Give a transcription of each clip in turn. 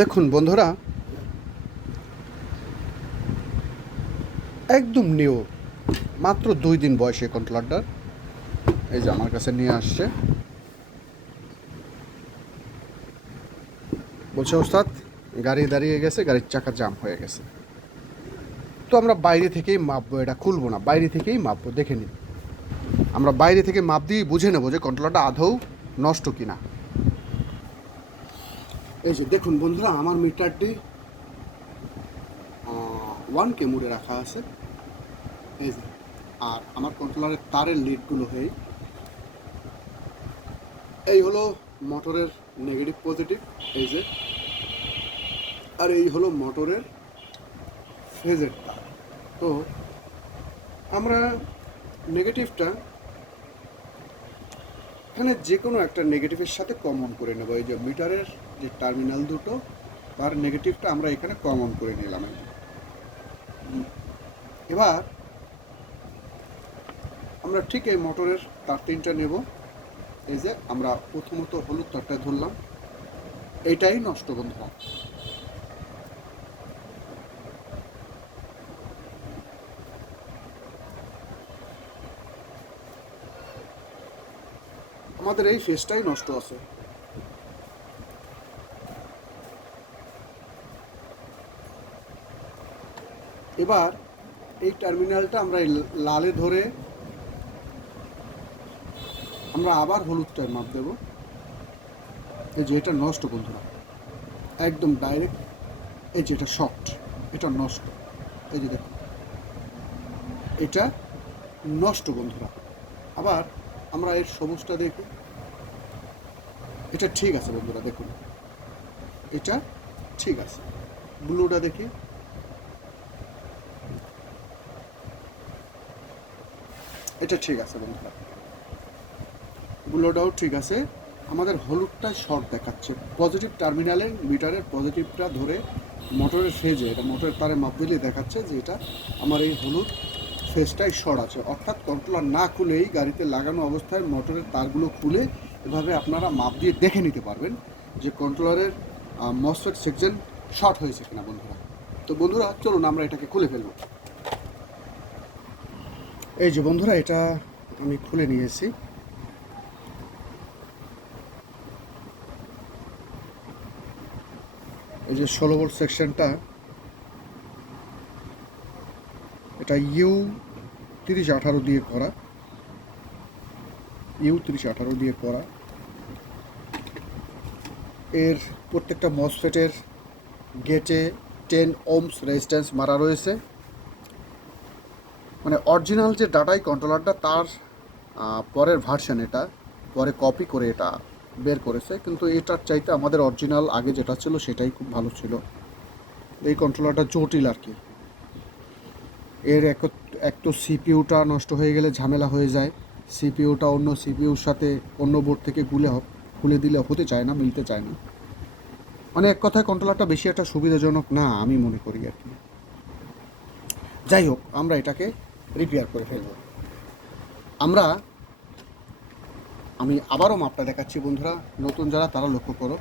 দেখুন বন্ধুরা, একদম নিউ, মাত্র 2 দিন বয়স এই কন্ট্রোলারটার। এই যে আমার কাছে নিয়ে আসছে, বলছে ওস্তাদ গাড়ি দাঁড়িয়ে গেছে, গাড়ির চাকা জাম হয়ে গেছে। তো আমরা বাইরে থেকেই মাপবো, এটা খুলবো না, বাইরে থেকেই মাপবো, দেখে নিন। আমরা বাইরে থেকে মাপ দিয়ে বুঝে নেবো যে কন্ট্রোলারটা আদৌ নষ্ট কিনা। এই যে দেখুন বন্ধুরা, আমার মিটারটি 1K মোডে রাখা আছে। এই যে, আর আমার কন্ট্রোলারের তারের লিডগুলো এই হলো মোটরের নেগেটিভ পজিটিভ, এই যে, আর এই হলো মোটরের ফেজের তার। তো আমরা নেগেটিভটা এখানে যে কোনো একটা নেগেটিভের সাথে কমন করে নেব। এই যে মিটারের যে টার্মিনাল দুটো, তার নেগেটিভটা আমরা এখানে কমন করে নিলাম। এবার আমরা ঠিক এই মোটরের তার তিনটা নেব। এই যে আমরা প্রথমত হলুদ তারটা ধরলাম, এইটাই নষ্ট বন্ধুরা। আমাদের এই ফেসটাই নষ্ট আছে। এবার এই টার্মিনালটা আমরা লালে ধরে আমরা আবার হলুদটায় মাপ দেব। এই যে এটা নষ্ট বন্ধুরা, একদম ডাইরেক্ট। এই যে এটা শর্ট, এটা নষ্ট। এই যে দেখুন, এটা নষ্ট বন্ধুরা। আবার আমরা এর সবুজটা দেখি, এটা ঠিক আছে বন্ধুরা, দেখুন এটা ঠিক আছে। ব্লুটা দেখি, এটা ঠিক আছে বন্ধুরা, ব্লুটাও ঠিক আছে। আমাদের হলুদটা শর্ট দেখাচ্ছে। পজিটিভ টার্মিনালে মিটারের পজিটিভটা ধরে মোটরের ফেজে, এটা মোটরের তারে মাপ দিলে দেখাচ্ছে যে এটা আমার এই হলুদ ফেজটাই শর্ট আছে। অর্থাৎ কন্ট্রোলার না খুলেই গাড়িতে লাগানো অবস্থায় মোটরের তারগুলো খুলে এভাবে আপনারা মাপ দিয়ে দেখে নিতে পারবেন যে কন্ট্রোলারের মসফেট সেকশন শর্ট হয়েছে কিনা বন্ধুরা। তো বন্ধুরা চলুন আমরা এটাকে খুলে ফেলব। এই যে বন্ধুরা, এটা আমি খুলে নিয়েছি। এই যে 16 ভোল্ট সেকশনটা, এটা U3018 দিয়ে করা, U3018 দিয়ে করা। এর প্রত্যেকটা মসফেটের গেটে 10 ohms রেজিস্ট্যান্স মারা রয়েছে। মানে অরিজিনাল যে ডাটাই কন্ট্রোলারটা, তার পরের ভার্সন, এটা পরে কপি করে এটা বের করেছে, কিন্তু এটার চাইতে আমাদের অরিজিনাল আগে যেটা ছিল সেটাই খুব ভালো ছিল। এই কন্ট্রোলারটা জটিল আর কি। এর এক তো সিপিইউটা নষ্ট হয়ে গেলে ঝামেলা হয়ে যায়। সিপিইউটা অন্য সিপিইউর সাথে অন্য বোর্ড থেকে খুলে দিলে হতে চায় না, মিলতে চায় না। মানে এক কথায় কন্ট্রোলারটা বেশি একটা সুবিধাজনক না আমি মনে করি আর কি। যাই হোক, আমরা এটাকে রিপেয়ার করে ফেলব। আমি আবারও মাপটা দেখাচ্ছি বন্ধুরা, নতুন যারা তারা লক্ষ্য করো।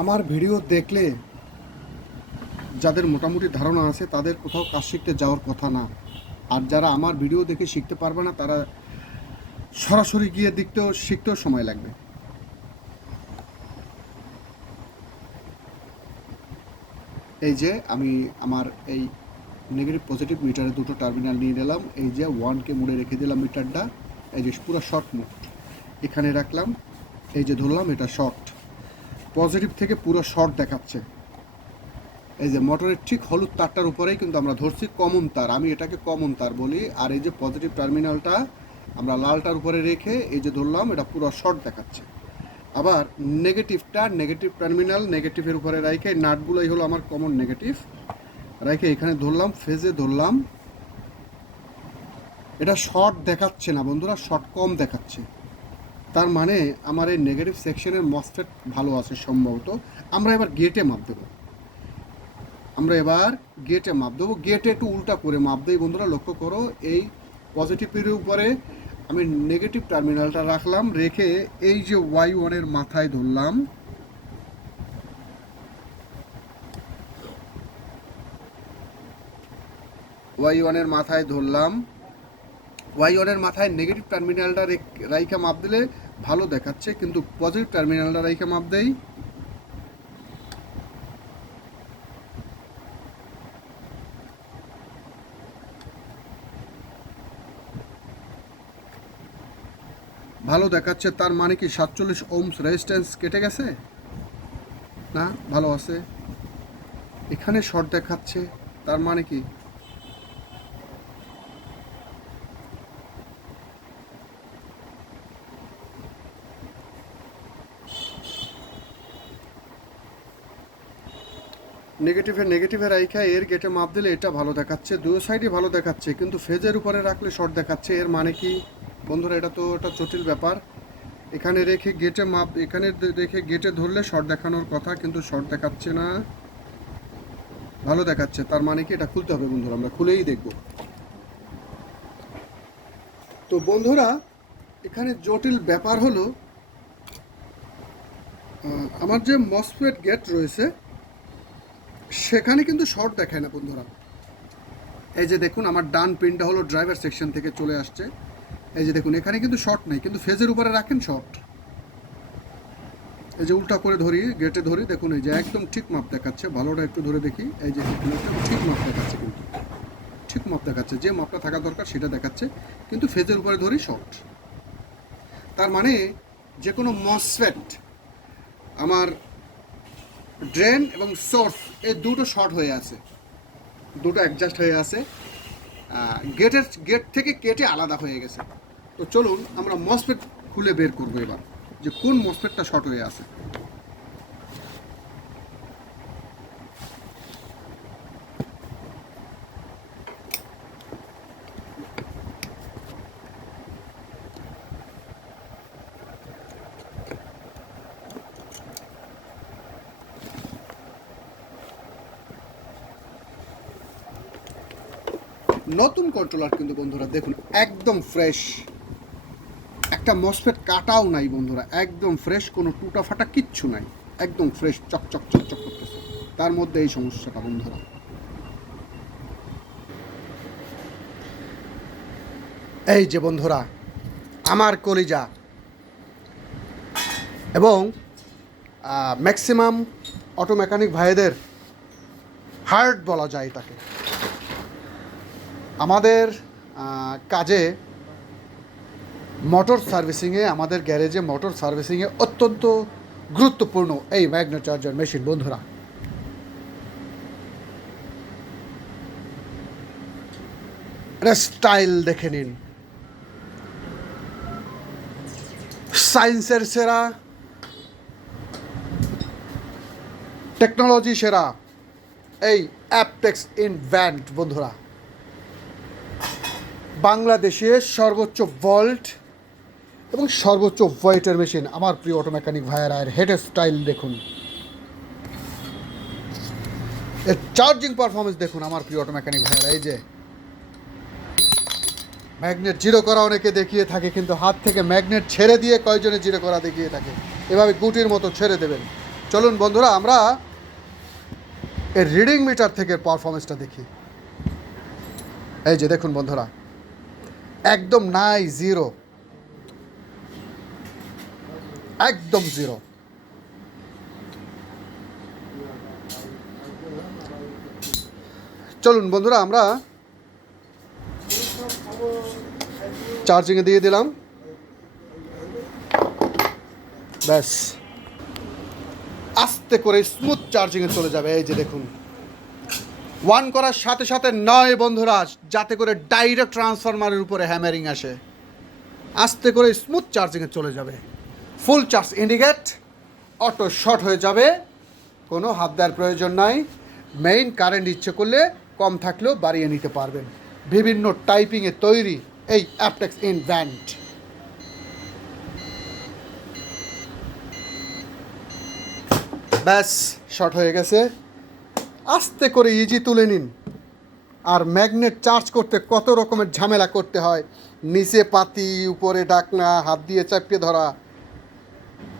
আমার ভিডিও দেখলে যাদের মোটামুটি ধারণা আছে তাদের কোথাও কাজ শিখতে যাওয়ার কথা না। আর যারা আমার ভিডিও দেখে শিখতে পারবে না, তারা সরাসরি গিয়ে শিখতেও সময় লাগবে। এই যে আমি আমার এই নেগেটিভ পজিটিভ মিটারে দুটো টার্মিনাল নিয়ে নিলাম। এই যে 1K মোডে রেখে দিলাম মিটারটা। এই যে পুরো শর্ট মোড এখানে রাখলাম। এই যে ধরলাম এটা শর্ট, পজিটিভ থেকে পুরো শর্ট দেখাচ্ছে। এই যে মোটরের ঠিক হলুদ তারটার উপরেই কিন্তু আমরা ধরছি কমন তার, আমি এটাকে কমন তার বলি। আর এই যে পজিটিভ টার্মিনালটা আমরা লালটার উপরে রেখে এই যে ধরলাম, এটা পুরো শর্ট দেখাচ্ছে। আবার নেগেটিভ টার্মিনাল নেগেটিভের উপরে রেখে, নাটগুলোই হলো আমার কমন নেগেটিভ, রেখে এখানে ধরলাম, ফেজে ধরলাম, এটা শর্ট দেখাচ্ছে না বন্ধুরা, শর্ট কম দেখাচ্ছে। তার মানে আমার এই নেগেটিভ সেকশনের মসফেট ভালো আছে সম্ভবত। আমরা এবার গেটে মাপ দেবো, গেটে একটু উল্টা করে মাপ দেই বন্ধুরা, লক্ষ্য করো। এই পজিটিভের উপরে আমি নেগেটিভ টার্মিনালটা রাখলাম, রেখে এই যে Y1 এর মাথায় ধরলাম, Y1 মাথায় ধরলাম, Y1 মাথায় নেগেটিভ টার্মিনালটা রাইখা মাপ দিলে ভালো দেখাচ্ছে, কিন্তু পজিটিভ টার্মিনালটা রাইখা মাপ দেই। ভালো দেখাচ্ছে, তার মানে কি 47 ওহমস রেজিস্ট্যান্স কেটে গেছে না? ভালো আছে। এখানে শর্ট দেখাচ্ছে, তার মানে কি নেগেটিভের রাইখা এর গেটে মাপ দিলে এটা ভালো দেখাচ্ছে, দুই সাইডই ভালো দেখাচ্ছে, কিন্তু ফেজের উপরে রাখলে শর্ট দেখাচ্ছে। এর মানে কি বন্ধুরা? এটা তো একটা জটিল ব্যাপার। এখানে রেখে গেটে মাপ, এখানে রেখে গেটে ধরলে শর্ট দেখানোর কথা, কিন্তু শর্ট দেখাচ্ছে না, ভালো দেখাচ্ছে। তার মানে কি এটা খুলতে হবে বন্ধুরা, আমরা খুলেই দেখব। তো বন্ধুরা এখানে জটিল ব্যাপার হলো, আমার যে মসফেট গেট রয়েছে সেখানে কিন্তু শর্ট দেখায় না বন্ধুরা। এই যে দেখুন, আমার ডান পিনটা হলো ড্রাইভার সেকশন থেকে চলে আসছে। এই যে দেখুন, এখানে কিন্তু শর্ট নেই, কিন্তু ফেজের উপরে রাখেন শর্ট। এই যে উল্টা করে ধরি, গেটে ধরি, দেখুন এই যে একদম ঠিক মাপ দেখাচ্ছে। ভালোটা একটু ধরে দেখি, এই যে একদম ঠিক মাপ দেখাচ্ছে, কিন্তু ঠিক মাপ দেখাচ্ছে, যে মাপটা থাকা দরকার সেটা দেখাচ্ছে, কিন্তু ফেজের উপরে ধরি শর্ট। তার মানে যে কোনো মসফেট, আমার ড্রেন এবং সোর্স এই দুটো শর্ট হয়ে আছে, দুটো অ্যাডজাস্ট হয়ে আছে, গেট থেকে কেটে আলাদা হয়ে গেছে। তো চলুন আমরা মসফেট খুলে বের করবো এবার, যে কোন মসফেটটা শর্ট হয়ে আছে। নতুন কন্ট্রোলার কিন্তু বন্ধুরা দেখুন একদম ফ্রেশ, একটা মসফেট কাটাও নাই বন্ধুরা, একদম ফ্রেশ, কোনো টুটা ফাটা কিচ্ছু নাই, একদম ফ্রেশ, চকচক চকচক করতেছে। তার মধ্যে এই সমস্যাটা বন্ধুরা। এই যে বন্ধুরা আমার কলিজা, এবং ম্যাক্সিমাম অটো মেকানিক ভাইদের হার্ট বলা যায় এটাকে। আমাদের কাজে মোটর সার্ভিসিংয়ে, আমাদের গ্যারেজে মোটর সার্ভিসিংয়ে অত্যন্ত গুরুত্বপূর্ণ এই ম্যাগনেট চার্জার মেশিন বন্ধুরা। এটা স্টাইল দেখে নিন, সায়েন্সের সেরা, টেকনোলজি সেরা এই অ্যাপটেক্স ইনভ্যান্ট বন্ধুরা। বাংলাদেশের সর্বোচ্চ ভোল্ট এবং সর্বোচ্চ ওয়েটের মেশিন। আমার প্রিয় অটো মেকানিক ভাইয়েরা, এর হেড স্টাইল দেখুন, এর চার্জিং পারফরমেন্স দেখুন আমার প্রিয় অটো মেকানিক ভাইয়েরা। এই যে ম্যাগনেট জিরো করা অনেকে দেখিয়ে থাকে, কিন্তু হাত থেকে ম্যাগনেট ছেড়ে দিয়ে কয়জনে জিরো করা দেখিয়ে থাকে, এভাবে গুটির মতো ছেড়ে দেবেন। চলুন বন্ধুরা আমরা এর রিডিং মিটার থেকে পারফরমেন্সটা দেখি। এই যে দেখুন বন্ধুরা, একদম নাই, জিরো, একদম জিরো। চলুন বন্ধুরা আমরা চার্জিংয়ে দিয়ে দিলাম, ব্যাস আস্তে করে স্মুথ চার্জিংয়ে চলে যাবে। এই যে দেখুন, ওয়ান করার সাথে সাথে নয় বন্ধুরা, যাতে করে ডাইরেক্ট ট্রান্সফরমারের উপরে হ্যামারিং আসে, আস্তে করে স্মুথ চার্জিংয়ে চলে যাবে। Full charge indicate, auto short হয়ে যাবে, কোনো হাত দেওয়ার প্রয়োজন নাই। মেইন কারেন্ট ইচ্ছে করলে কম থাকলেও বাড়িয়ে নিতে পারবেন। বিভিন্ন টাইপিংয়ে তৈরি এই অ্যাপটেক্স ইনভ্যান্ট। ব্যাস শর্ট হয়ে গেছে, আস্তে করে ইজি তুলে নিন। আর ম্যাগনেট চার্জ করতে কত রকমের ঝামেলা করতে হয়, নিচে পাতি, উপরে ডাকনা, হাত দিয়ে চাপিয়ে ধরা।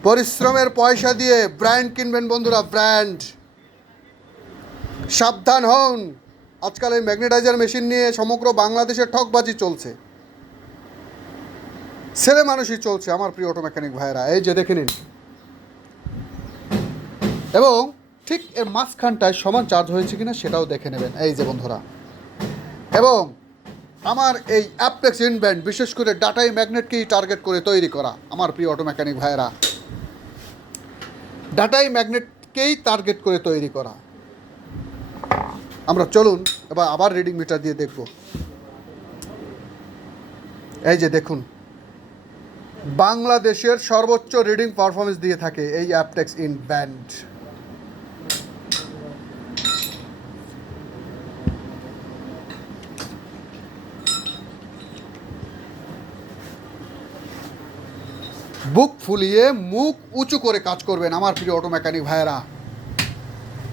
পরিশ্রমের পয়সা দিয়ে ব্র্যান্ড কিনবেন বন্ধুরা, ব্র্যান্ড। সাবধান হন, আজকাল এই ম্যাগনেটাইজার মেশিন নিয়ে সমগ্র বাংলাদেশে ঠকবাজি চলছে, ছেলে মানুষই চলছে আমার প্রিয় অটো মেকানিক ভাইয়েরা। এই যে দেখে নিন, এবং ঠিক এর মাঝখানটায় সমান চার্জ হয়েছে কিনা সেটাও দেখে নেবেন, এই যে বন্ধুরা। এবং আমার এই অ্যাপটেক্স ইনভেন্ট বিশেষ করে ডাটাই ম্যাগনেটকেই টার্গেট করে তৈরি করা আমার প্রিয় অটো মেকানিক ভাইয়েরা, ডাটাই ম্যাগনেটকেই টার্গেট করে তৈরি করা। আমরা চলুন এবার আবার রিডিং মিটার দিয়ে দেখব। এই যে দেখুন, বাংলাদেশের সর্বোচ্চ রিডিং পারফরমেন্স দিয়ে থাকে এই অ্যাপটেক্স ইনভেন্ট। বুক ফুলিয়ে মুখ উঁচু করে কাজ করবেন আমার প্রিয় অটো মেকানিক ভাইয়েরা।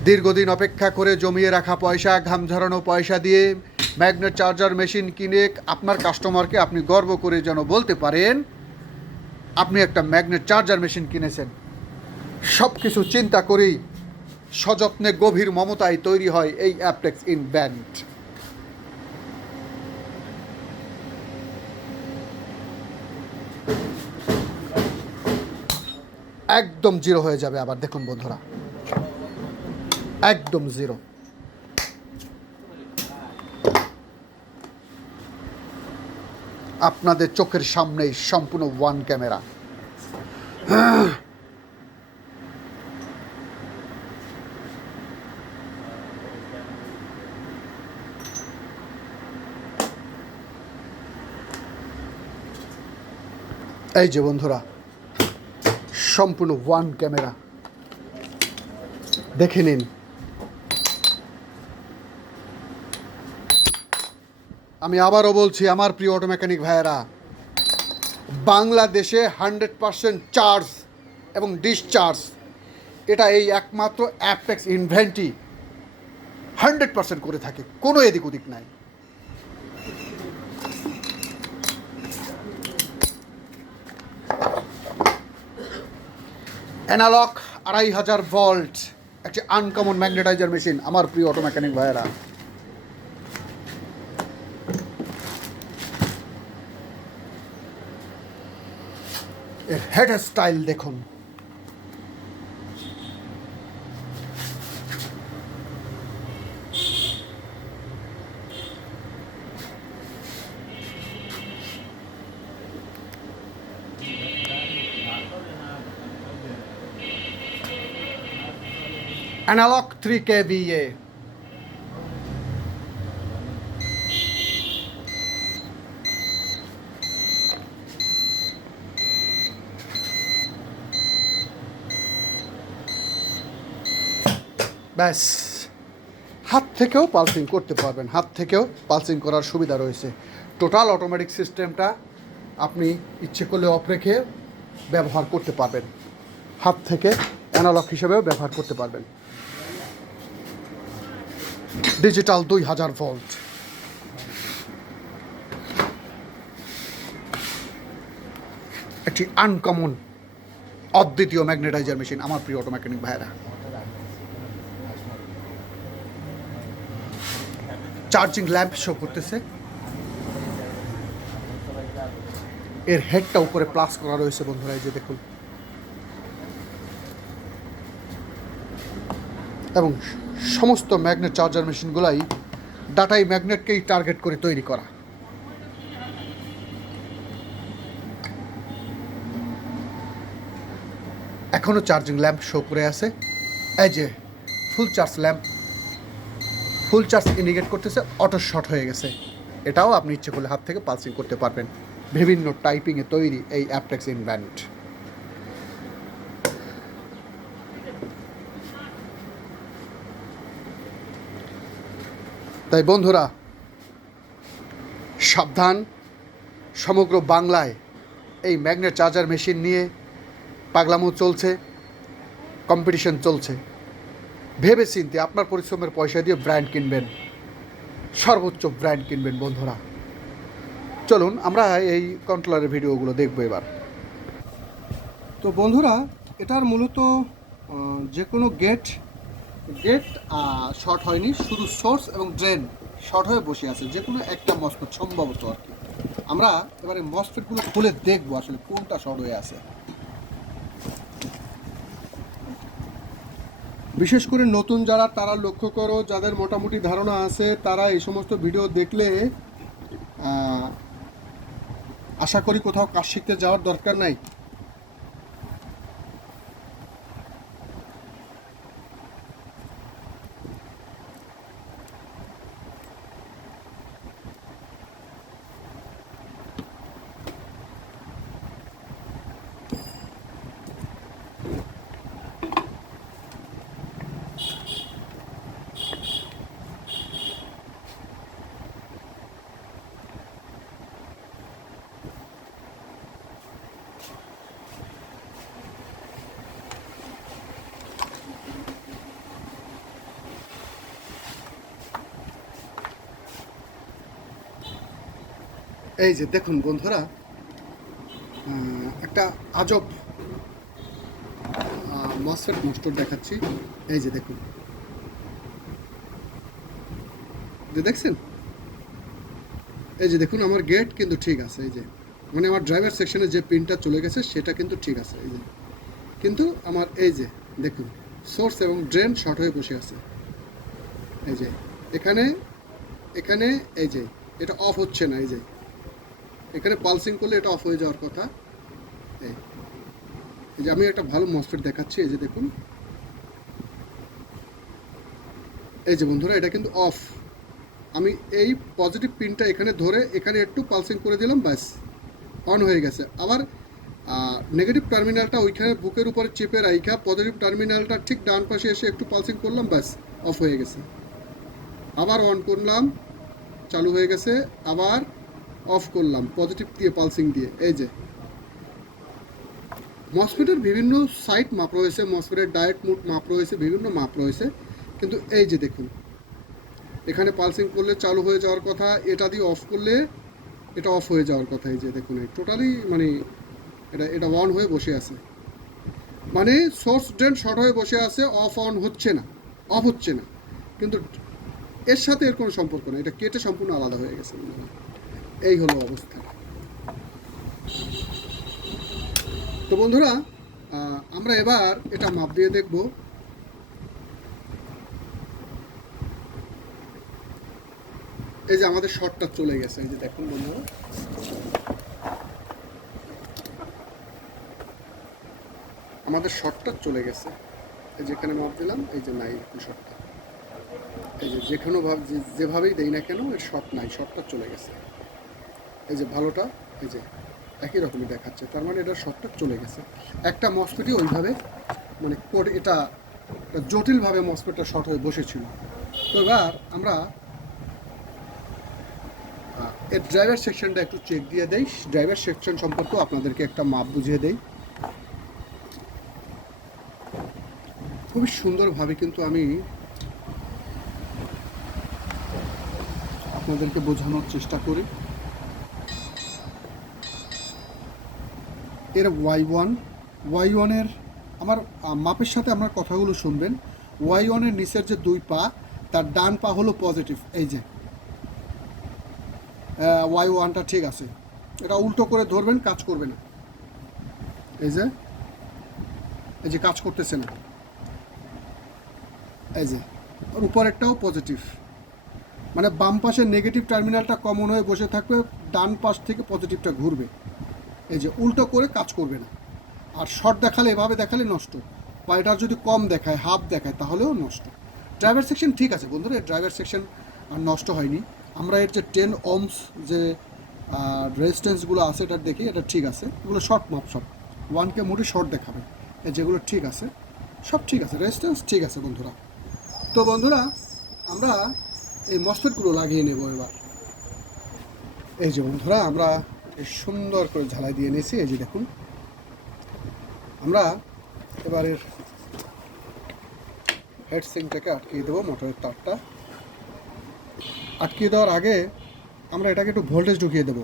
দীর্ঘদিন অপেক্ষা করে জমিয়ে রাখা পয়সা, ঘাম ঝরানো পয়সা দিয়ে ম্যাগনেট চার্জার মেশিন কিনে আপনার কাস্টমারকে আপনি গর্ব করে যেন বলতে পারেন আপনি একটা ম্যাগনেট চার্জার মেশিন কিনেছেন। সব কিছু চিন্তা করেই সযত্নে গভীর মমতায় তৈরি হয় এই অ্যাপটেক্স ইনভেন্ট। একদম জিরো হয়ে যাবে আবার দেখুন বন্ধুরা, একদম জিরো। আপনাদের চোখের সামনেই সম্পূর্ণ ওয়ান ক্যামেরা। এই যে বন্ধুরা, সম্পূর্ণ ওয়ান ক্যামেরা দেখে নিন। আমি আবারও বলছি আমার প্রিয় অটো মেকানিক ভাইয়েরা, বাংলাদেশে 100% চার্জ এবং ডিসচার্জ এটা এই একমাত্র অ্যাপটেক্স ইনভেন্টই 100% করে থাকে, কোনো এদিক ওদিক নাই। অ্যানালগ 2500 ভোল্ট একটি আনকমন ম্যাগনেটাইজার মেশিন আমার প্রিয় অটো মেকানিক ভাইয়েরা। এর হেড স্টাইল দেখুন, অ্যানালগ 3 kVA। ব্যাস, হাত থেকেও পালসিং করতে পারবেন, হাত থেকেও পালসিং করার সুবিধা রয়েছে। টোটাল অটোমেটিক সিস্টেমটা আপনি ইচ্ছে করলে অফ রেখে ব্যবহার করতে পারবেন, হাত থেকে অ্যানালগ হিসেবেও ব্যবহার করতে পারবেন। ডিজিটাল 2000 ভোল্ট, একটি আনকমন অদ্বিতীয় ম্যাগনেটাইজার মেশিন আমার প্রিয় অটো মেকানিক ভাইয়েরা। চার্জিং ল্যাম্প শো করতেছে, এর হেডটা উপরে প্লাস করা রয়েছে বন্ধুরা, এই যে দেখুন। এবং সমস্ত ম্যাগনেট চার্জার মেশিনগুলাই ডাটাই ম্যাগনেটকেই টার্গেট করে তৈরি করা। এখনও চার্জিং ল্যাম্প শো করে আছে, এই যে full charge lamp, full charge indicate করতেছে, অটো শর্ট হয়ে গেছে। এটাও আপনি ইচ্ছে করলে হাত থেকে পালসিং করতে পারবেন। বিভিন্ন টাইপিংয়ে তৈরি এই অ্যাপটেক্স ইনভেন্ট। তাই বন্ধুরা সাবধান, সমগ্র বাংলায় এই ম্যাগনেট চার্জার মেশিন নিয়ে পাগলামো চলছে, কম্পিটিশন চলছে। ভেবে চিন্তে আপনার পরিশ্রমের পয়সা দিয়ে ব্র্যান্ড কিনবেন, সর্বোচ্চ ব্র্যান্ড কিনবেন বন্ধুরা। চলুন আমরা এই কন্ট্রোলারের ভিডিওগুলো দেখব এবার। তো বন্ধুরা, এটার মূলত যে কোনো গেট শর্ট হয়নি, শুধু সোর্স এবং ড্রেন শর্ট হয়ে বসে আছে, যে কোনো একটা মসফেট সম্ভবত আর কি। আমরা এবারে মসফেটগুলো খুলে দেখবো আসলে কোনটা শর্ট হয়ে আছে। বিশেষ করে নতুন যারা, তারা লক্ষ্য করো, যাদের মোটামুটি ধারণা আছে তারা এই সমস্ত ভিডিও দেখলে আশা করি কোথাও কাজ শিখতে যাওয়ার দরকার নাই। এই যে দেখুন বন্ধুরা, একটা আজব মসফেট মোস্টর দেখাচ্ছি। এই যে দেখুন, দেখছেন? এই যে দেখুন, আমার গেট কিন্তু ঠিক আছে। এই যে মানে আমার ড্রাইভার সেকশনে যে পিনটা চলে গেছে সেটা কিন্তু ঠিক আছে। এই যে কিন্তু আমার এই যে দেখুন, সোর্স এবং ড্রেন শর্ট হয়ে বসে আছে। এই যে এখানে এখানে এই যে এটা অফ হচ্ছে না। এই যে এখানে পালসিং করলে এটা অফ হয়ে যাওয়ার কথা। এই যে আমি একটা ভালো মসফেট দেখাচ্ছি। এই যে দেখুন, এই যে বন্ধুরা, এটা কিন্তু অফ। আমি এই পজিটিভ পিনটা এখানে ধরে এখানে একটু পালসিং করে দিলাম, ব্যাস অন হয়ে গেছে। আবার নেগেটিভ টার্মিনালটা ওইখানে বুকের উপরে চেপে রাইখা পজিটিভ টার্মিনালটা ঠিক ডান পাশে এসে একটু পালসিং করলাম, ব্যাস অফ হয়ে গেছে। আবার অন করলাম, চালু হয়ে গেছে। আবার অফ করলাম পজিটিভ দিয়ে পালসিং দিয়ে। এই যে মসফেটের বিভিন্ন সাইট মাপ রয়েছে, মসফেটের ডায়েট মুড মাপ রয়েছে, বিভিন্ন মাপ রয়েছে। কিন্তু এই যে দেখুন, এখানে পালসিং করলে চালু হয়ে যাওয়ার কথা, এটা দিয়ে অফ করলে এটা অফ হয়ে যাওয়ার কথা। এই যে দেখুন, এই টোটালি মানে এটা অন হয়ে বসে আছে, মানে সোর্স ড্রেন শর্ট হয়ে বসে আছে, অফ অন হচ্ছে না, অফ হচ্ছে না। কিন্তু এর সাথে এর কোনো সম্পর্ক নেই, এটা কেটে সম্পূর্ণ আলাদা হয়ে গেছে। এই হলো অবস্থা। তো বন্ধুরা, আমরা এবার এটা মাপ দিয়ে দেখব। এই যে আমাদের শর্টটা চলে গেছে। এই যে দেখুন বন্ধুরা, আমাদের শর্টটা চলে গেছে। এই যেখানে মাপ দিলাম, এই যে নাই শর্টটা। এই যে যেখানে যেভাবেই দেই না কেন, এর শর্ট নাই, শর্টটা চলে গেছে। এই যে ভালোটা এই যে একই রকমই দেখাচ্ছে, তার মানে এটা শর্টটা চলে গেছে। একটা মসফেটই ওইভাবে মানে এটা জটিলভাবে মসফেটটা শর্ট হয়ে বসেছিল। তো এবার আমরা এর ড্রাইভার সেকশনটা একটু চেক দিয়ে দেই। ড্রাইভার সেকশন সম্পর্কেও আপনাদেরকে একটা মাপ বুঝিয়ে দেই। খুবই সুন্দরভাবে কিন্তু আমি আপনাদেরকে বোঝানোর চেষ্টা করি। এর ওয়াই ওয়ানের আমার মাপের সাথে আমার কথাগুলো শুনবেন। ওয়াই ওয়ানের নিচের যে দুই পা, তার ডান পা হলো পজিটিভ। এই যে ওয়াই ওয়ানটা ঠিক আছে, এটা উল্টো করে ধরবেন, কাজ করবে না। এই যে কাজ করতেছে না। এই যে আর উপরেরটাও পজিটিভ, মানে বাম পাশের নেগেটিভ টার্মিনালটা কমন হয়ে বসে থাকবে, ডান পাশ থেকে পজিটিভটা ঘুরবে। এই যে উল্টো করে কাজ করবে না। আর শর্ট দেখালে, এভাবে দেখালে নষ্ট, বা এটার যদি কম দেখায়, হাফ দেখায়, তাহলেও নষ্ট। ড্রাইভার সেকশন ঠিক আছে বন্ধুরা, এর ড্রাইভার সেকশন নষ্ট হয়নি। আমরা এর যে 10 ohms যে রেজিস্ট্যান্সগুলো আছে এটা দেখি, এটা ঠিক আছে। এগুলো শর্ট মাপ, সব 1K মোডে শর্ট দেখাবে। যেগুলো ঠিক আছে, সব ঠিক আছে, রেজিস্ট্যান্স ঠিক আছে বন্ধুরা। তো বন্ধুরা, আমরা এই মসফেটগুলো লাগিয়ে নেব এবার। এই যে বন্ধুরা, আমরা সুন্দর করে ঝালাই দিয়ে নিয়েছি। এই যে দেখুন, আমরা এবারের হেড সিঙ্কটাকে আটকিয়ে দেবো। মোটরের তারটা আটকিয়ে দেওয়ার আগে আমরা এটাকে একটু ভোল্টেজ ঢুকিয়ে দেবো।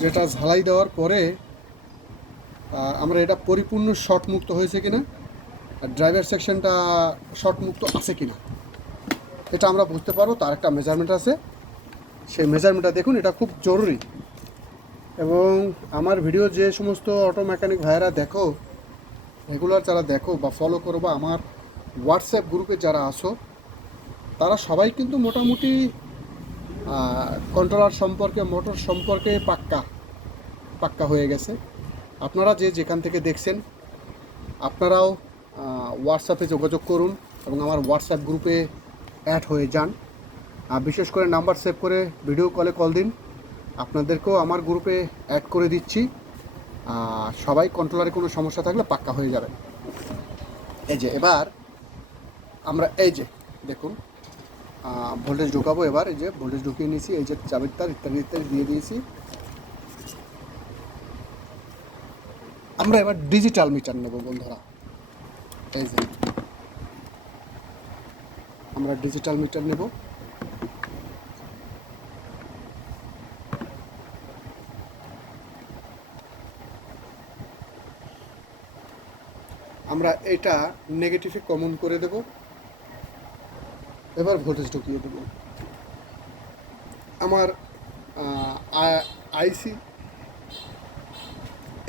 যেটা ঝালাই দেওয়ার পরে আমরা এটা পরিপূর্ণ শর্ট মুক্ত হয়েছে কিনা ড্রাইভার সেকশনটা শর্ট মুক্ত আছে কি না এটা আমরা বুঝতে পারবো। তার একটা মেজারমেন্ট আছে, সেই মেজারমেন্টটা দেখুন, এটা খুব জরুরি। এবং আমার ভিডিও যে সমস্ত অটো মেকানিক ভাইয়েরা দেখো, রেগুলার যারা দেখো বা ফলো করো বা আমার হোয়াটসঅ্যাপ গ্রুপে যারা আসো, তারা সবাই কিন্তু মোটামুটি কন্ট্রোলার সম্পর্কে, মোটর সম্পর্কে পাক্কা হয়ে গেছে। আপনারা যে যেখান থেকে দেখছেন, আপনারাও হোয়াটসঅ্যাপে যোগাযোগ করুন এবং আমার হোয়াটসঅ্যাপ গ্রুপে অ্যাড হয়ে যান। বিশেষ করে নাম্বার সেভ করে ভিডিও কলে কল দিন, আপনাদেরকেও আমার গ্রুপে অ্যাড করে দিচ্ছি। সবাই কন্ট্রোলারে কোনো সমস্যা থাকলে পাক্কা হয়ে যাবে। এই যে এবার আমরা এই যে দেখুন ভোল্টেজ ঢুকাবো। এবার এই যে ভোল্টেজ ঢুকিয়ে নিয়েছি, এই যে চাবির তার ইত্যাদি ইত্যাদি দিয়ে দিয়েছি। আমরা এবার ডিজিটাল মিটার নেব বন্ধুরা। এই যে আমরা ডিজিটাল মিটার নেব। আমরা এটা নেগেটিভে কমন করে দেব। এবার ভোল্টেজ ঢুকিয়ে দেব। আমার আইসি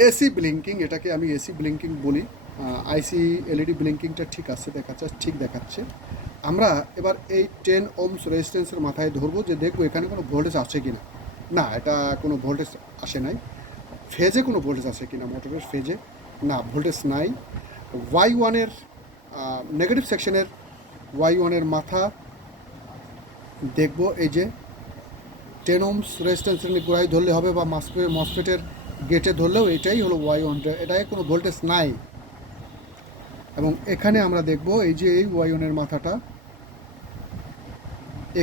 এসি ব্লিঙ্কিং, এটাকে আমি এসি ব্লিঙ্কিং বলি। আইসি এলইডি ব্লিঙ্কিংটা ঠিক আছে, ঠিক দেখাচ্ছে। আমরা এবার এই 10 ohms রেজিস্ট্যান্সের মাথায় ধরবো, যে দেখবো এখানে কোনো ভোল্টেজ আছে কি না। না, এটা কোনো ভোল্টেজ আসে নাই। ফেজে কোনো ভোল্টেজ আছে কি না, মোটরের ফেজে না, ভোল্টেজ নাই। Y1-এর নেগেটিভ সেকশনের Y1-এর মাথা দেখব। এই যে 10 ohms রেজিস্ট্যান্সের গোড়ায় ধরলে হবে, বা মসফেটের গেটে ধরলেও এটাই হলো Y1, এটাই কোনো ভোল্টেজ নাই। এবং এখানে আমরা দেখব এই যে এই Y1-এর মাথাটা,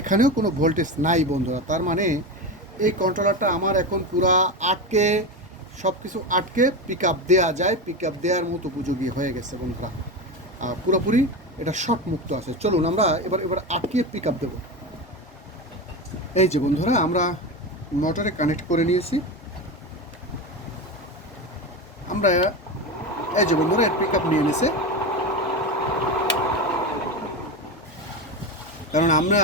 এখানেও কোনো ভোল্টেজ নাই বন্ধুরা। তার মানে এই কন্ট্রোলারটা আমার এখন পুরা আটকে, সব কিছু আটকে পিক আপ দেওয়া যায়, পিক আপ দেওয়ার মতো উপযোগী হয়ে গেছে বন্ধুরা। পুরোপুরি এটা শর্ট মুক্ত আছে। চলুন আমরা এবার আটকে পিক আপ দেবো। এই যে বন্ধুরা আমরা মোটরে কানেক্ট করে নিয়েছি। আমরা এই যে বন্ধুরা এর পিক আপ নিয়ে নিছে, কারণ আমরা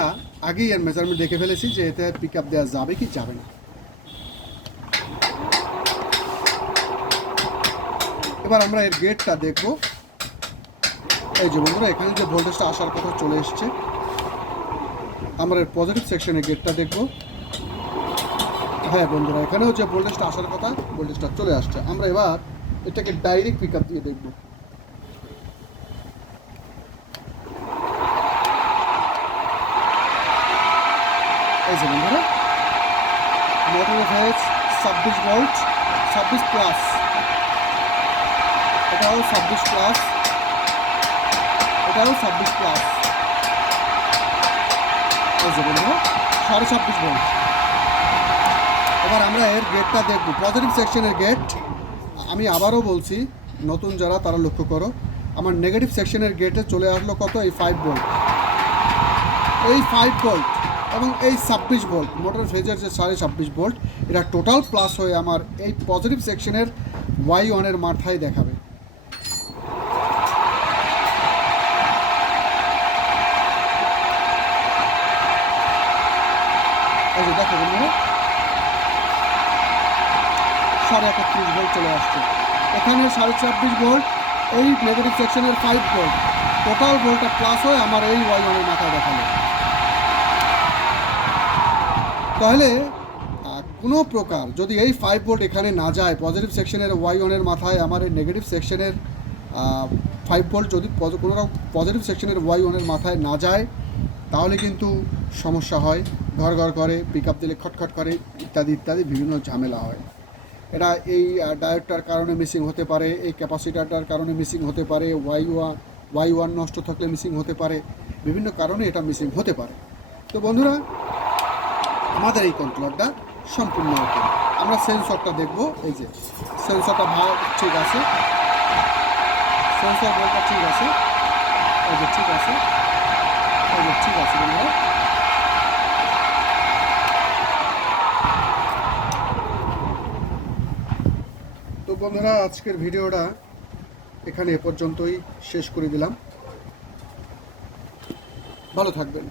আগেই এর মেজারমেন্ট দেখে ফেলেছি যে এতে পিক আপ দেওয়া যাবে কি যাবে না। এবার আমরা এর গেটটা দেখব। এই যে বন্ধুরা এখানে যে ভোল্টেজটা আসার কথা চলে এসছে। আমরা এর পজিটিভ সেকশনের গেটটা দেখব। হ্যাঁ বন্ধুরা, এখানেও যে ভোল্টেজটা আসার কথা, ভোল্টেজটা চলে আসছে। আমরা এবার এটাকে ডাইরেক্ট পিক আপ দিয়ে দেখব। এই যে বন্ধুরা মোটরের ভোল্টেজ 26 ভোল্ট, 26 প্লাস, এটাও 26 প্লাস, এটাও 26 প্লাস। এই যে বন্ধুরা 26.5 ভোল্ট। এবার আমরা এর গেটটা দেখব, পজিটিভ সেকশনের গেট। আমি আবারও বলছি, নতুন যারা তারা লক্ষ্য করো, আমার নেগেটিভ সেকশনের গেটে চলে আসলো কত, এই 5 ভোল্ট, এই 5 ভোল্ট এবং এই 26 ভোল্ট। মোটর ফেজের যে 26.5 ভোল্ট, এটা টোটাল প্লাস হয়ে আমার এই পজিটিভ সেকশনের Y1-এর মাথায় দেখাবে। এই যে দেখো বন্ধুরা 31.5 ভোল্ট চলে আসছে। এখানে 26.5 ভোল্ট, এই নেগেটিভ সেকশনের 5 ভোল্ট, টোটাল ভোল্টটা প্লাস হয়ে আমার এই Y1-এর মাথায় দেখালো। তাহলে কোনো প্রকার যদি এই 5 ভোল্ট এখানে না যায়, পজিটিভ সেকশনের Y1-এর মাথায় আমার এই নেগেটিভ সেকশনের 5 ভোল্ট যদি কোনো পজিটিভ সেকশনের Y1-এর মাথায় না যায়, তাহলে কিন্তু সমস্যা হয়। ঘর করে পিক আপ দিলে খটখট করে, ইত্যাদি ইত্যাদি বিভিন্ন ঝামেলা হয়। এটা এই ডায়োডটার কারণে মিসিং হতে পারে, এই ক্যাপাসিটারটার কারণে মিসিং হতে পারে, Y1 নষ্ট থাকলে মিসিং হতে পারে, বিভিন্ন কারণে এটা মিসিং হতে পারে। তো বন্ধুরা আমাদের এই কন্ট্রোলারটা সম্পূর্ণ ওকে। আমরা সেন্সরটা দেখব। এই যে সেন্সরটা ঠিক আছে, সেন্সর বলটা ঠিক আছে, এই যে ঠিক আছে, এই যে ঠিক আছে বন্ধুরা। তো বন্ধুরা আজকের ভিডিওটা এখানে এ পর্যন্তই শেষ করে দিলাম। ভালো থাকবেন।